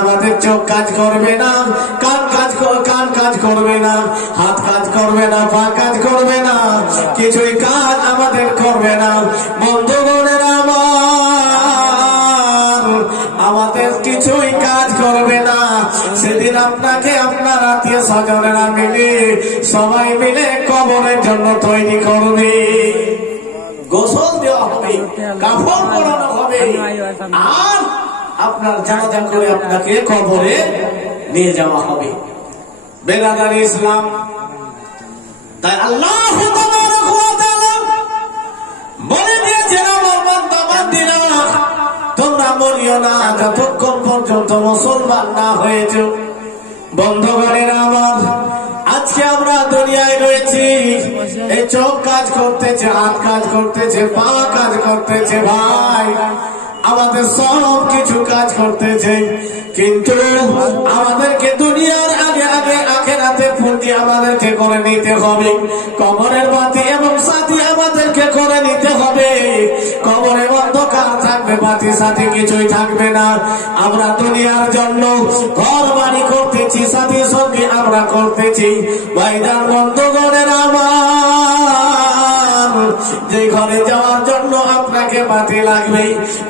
আমাদের চোখ কাজ করবে না, কান কাজ করবে না, হাত কাজ করবে না, পা কাজ করবে না, কিছুই কাজ আমাদের করবে না। বন্ধুগণের আমাদের কিছুই কাজ করবে না। সেদিন আপনাকে আপনার আত্মীয় স্বজনেরা মিলে সবাই মিলে কবরের জন্য তৈরি করবে, গোসল দেওয়া হবে, কাফন পরানো হবে, আর আপনার জানাজা করে আপনাকে কবরে নিয়ে যাওয়া হবে। বেরাদারি ইসলাম, তাই আল্লাহ বলে দিয়েছেন আমার বান্দা বান্দিরা, তোমরা মরিও না যতক্ষণ পর্যন্ত মুসলমান না হয়েছে। বন্ধুগণের আমার, আজকে আমরা দুনিয়ায় রয়েছি, এই চোখ কাজ করতেছে, হাত কাজ করতেছে, পা কাজ করতেছে, ভাই আমাদের সব কিছু কাজ করতেছে, কিন্তু আমাদেরকে দুনিয়ার আগে আগে আখেরাতে ফুটি আমাদেরকে করে নিতে হবে। কবরের বাতি এবং সাথী আমাদেরকে করে নিতে হবে। কবরে অন্ধকার থাকবে, বাতি সাথী কিছুই থাকবে না। আমরা দুনিয়ার জন্য ঘর বাড়ি করতেছি, সাথী সঙ্গে আমরা করতেছি। ভাইজান বন্ধুগণের আমার, যে ঘরে যাওয়ার জন্য আপনাকে বাতি লাগবে,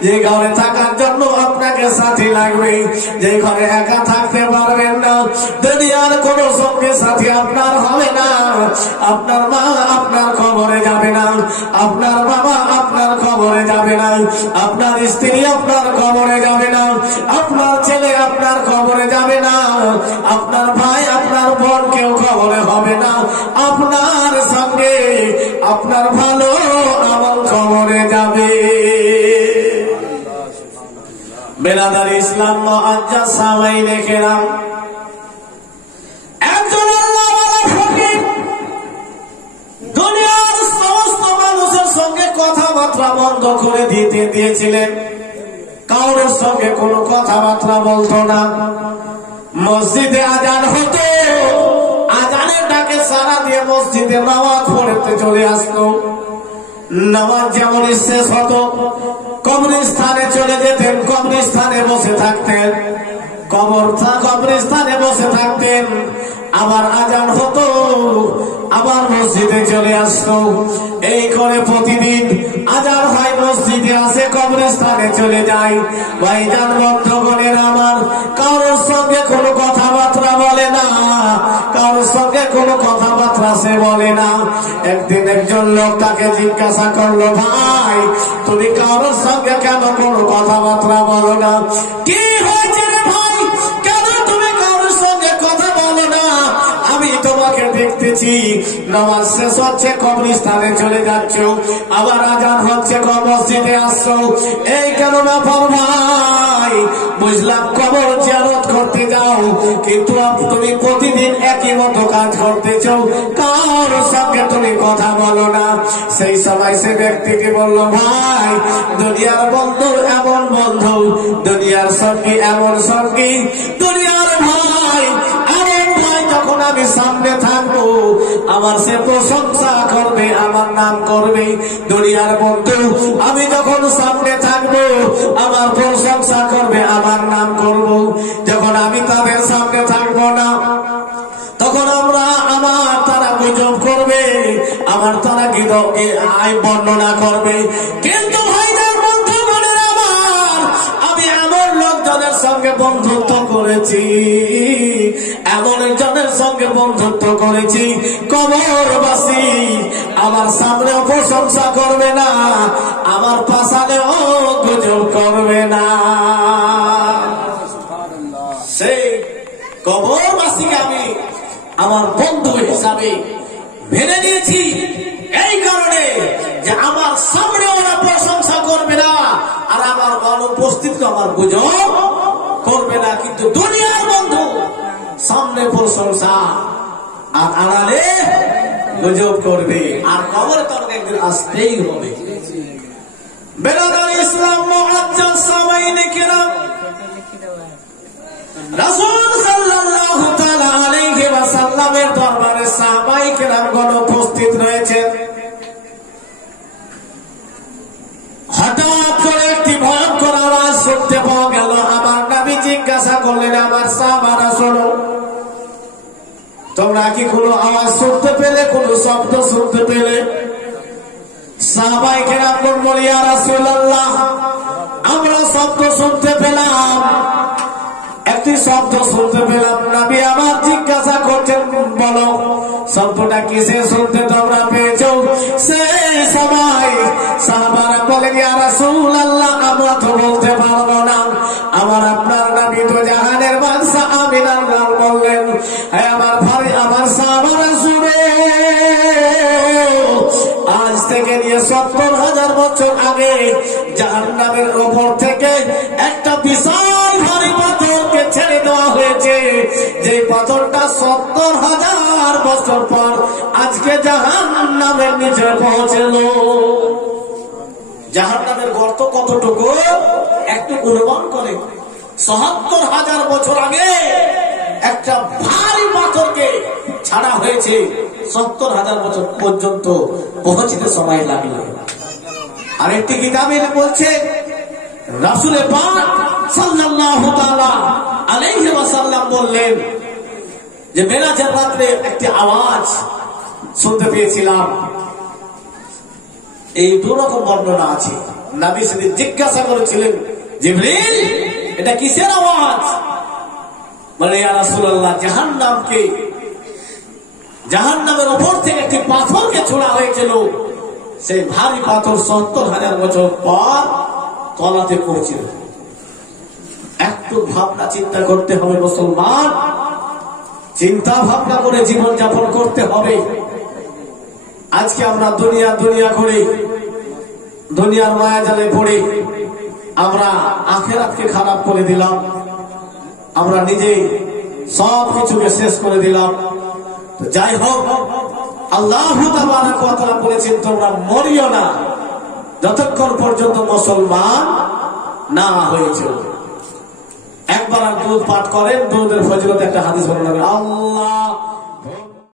যে ঘরে থাকার জন্য আপনাকে সাথী লাগবে, যে ঘরে একা থাকতে পারবেন না, দুনিয়ার কোন সঙ্গে সাথী আপনার হবে না। আপনার মা আপনার খবরে যাবে না, আপনার বাবা আপনার খবরে যাবে না, আপনার স্ত্রী আপনার খবরে যাবে না, আপনার ছেলে আপনার খবরে যাবে না, আপনার ভাই আপনার বোন কেউ খবরে হবে না। আপনার সঙ্গে আপনার ভালো আমল খবরে যাবে। বেরাদারি ইসলাম মুআজ্জাজ সামাই দেখেলাম, একজন আল্লাহওয়ালা ফকির দুনিয়ার সমস্ত মানুষের সঙ্গে কথাবার্তা বন্ধ করে দিয়েছিলেন। কারোর সঙ্গে কোনো কথাবার্তা বলতো না। মসজিদে আজান হতো, আজানের ডাকে সারা দিয়ে মসজিদে নামাজ পড়তে চলে আসতো। নামাজ যেমন শেষ হতো, কবরস্থানে চলে যেতেন, কবরস্থানে বসে থাকতেন, কবরস্থানে বসে থাকতেন। আবার আজান হতো, আবার মসজিদে চলে আসতো। এই করে প্রতিদিন আজান হয়, মসজিদে আসে, কবরস্থানে চলে যায়। ভাইজান বন্ধুগণের আমার, কারোর সঙ্গে কোনো কথাবার্তা বলে না, কারোর সঙ্গে কোনো কথাবার্তা সে বলে না। একদিন একজন লোক তাকে জিজ্ঞাসা করলো, ভাই তুমি কারোর সঙ্গে কেন কোনো কথাবার্তা বলো না? কি হয়েছে রে ভাই, কেন তুমি কারোর সঙ্গে কথা বলো না? আমি তোমাকে দেখতেছি নামাজ শেষ হচ্ছে, কবরস্থানে চলে যাচ্ছ, আবার আজান হচ্ছে, মসজিদে আসছো, এই কেন ব্যাপার ভাই? বুঝলাম কবর জিয়ারত করতে যাও, কিন্তু তুমি প্রতিদিন একই মতো কাজ করতেছ, কারোর সঙ্গে তুমি কথা বলো না। সেই সময় সে ব্যক্তিকে বলল, ভাই দুনিয়ার বন্ধু এমন বন্ধু, দুনিয়ার সঙ্গী এমন সঙ্গী, দুনিয়ার ভাই এমন ভাই, যখন আমি সামনে থাকবো আমার সে প্রশংসা করবে, আমার নাম করবে। দুনিয়ার বন্ধু আমি যখন সামনে থাকবো আমার প্রশংসা করবে, আমার নাম করব। যখন আমি তাদের সামনে থাকবো না, তখন তারা গুজব করবে, আমার তারা আয় বর্ণনা করবে। কিন্তু ভাইদের বন্ধু বলেন আমার, আমি এমন লোকজনের সঙ্গে বন্ধুত্ব করেছি, এমন জনের সঙ্গে বন্ধুত্ব করেছি, কবরবাসী আমার সামনেও প্রশংসা করবে না, আমার পাশানেও গুজব করবে না। সেই কবরবাসীকে আমি আমার বন্ধু হিসাবে মেনে নিয়েছি, এই কারণে যে আমার সামনে ওরা প্রশংসা করবে না, আর আমার অনুপস্থিত আমার গুজব করবে না। কিন্তু দুনিয়ার বন্ধু সামনে প্রশংসা আর আড়ালে গুজব করবে, আর কবরে তোমাকে একদিন আসতেই হবে। বেরাদারি ইসলাম মুআজ্জাজ সামাইনে কেরাম, রাসূল সাল্লাল্লাহু তাআলা আলাইহি ওয়াসাল্লামের দরবারে সাহাবায়ে কেরামগণ উপস্থিত রয়েছেন। হঠাৎ করে একটি ভয়ঙ্কর আওয়াজ শুনতে পাওয়া গেল। আমার নবী জিজ্ঞাসা জিজ্ঞাসা করলেন, আমার সাহাবারা শোনো, তোমরা কি কোনো আওয়াজ শুনতে পেলে, কোনো শব্দ শুনতে পেলে? সাহাবায়ে কেরাম বললেন, ইয়া রাসূলুল্লাহ, আমরা শব্দ শুনতে পেলাম, একটি শব্দ শুনতে পেলাম। নবী আমার জিজ্ঞাসা করছেন, বলো শব্দটা কিসে শুনতে তোমরা পেয়েছো? সেই সময় সাহাবারা বলেন, ইয়া রাসূলুল্লাহ, আমরা তো বলতে পারবো না, আমার আপনার নবী তো জাহানের বাদশা আমিনার নাম বললেন। হ্যাঁ আমার ভাই, আমার সাহাবারা শুনে, আজ থেকে নিয়ে 70,000 বছর আগে জাহান্নামের উপর থেকে একটা বিশাল ভারী পাথরকে ছেড়ে দেওয়া হয়েছে, যে পাথরটা 70,000 বছর পর আজকে জাহান্নামের নিচে পৌঁছল। জাহান্নামের গর্ত কতটুকু একটু অনুমান করে, ৭০,000 বছর আগে একটা ভারী পাথরকে ছাড়া হয়েছে, ৭০,000 বছর পর্যন্ত পৌঁছতে সময় লাগলো। আর একটি কিতাবে বলছে, রাসূল পাক সাল্লাল্লাহু তাআলা আলাইহি ওয়াসাল্লাম বললেন যে মেরাজের রাতে একটি আওয়াজ শুনতে পেয়েছিলাম। এই দুরকম বর্ণনা আছে। নবী সেদিন জিজ্ঞাসা করেছিলেন, জিবরিল, এটা কিসের আওয়াজ? বলে, ইয়া রাসূলুল্লাহ, জাহান্নামের উপর থেকে একটি পাথরকে ছোড়া হয়েছিল, সেই ভারী পাথর ৭০,000 বছর পর তলাতে পৌঁছিল। একটু ভাবনা চিন্তা করতে হবে মুসলমান, চিন্তা ভাবনা করে জীবন যাপন করতে হবে। আজকে আমরা দুনিয়া করে দুনিয়ার মায়া জালে পড়ে আমরা আখিরাতকে খারাপ করে দিলাম, আমরা নিজে সব কিছুকে শেষ করে দিলাম। তো যাই হোক, আল্লাহ তাবারক ওয়া তাআলা বলেছেন, তোমরা মরিও না যতক্ষণ পর্যন্ত মুসলমান না হয়েছে। একবার দুধ পাঠ করেন, দুধের ফজিলত একটা হাদিস বর্ণনা করেন, আল্লাহ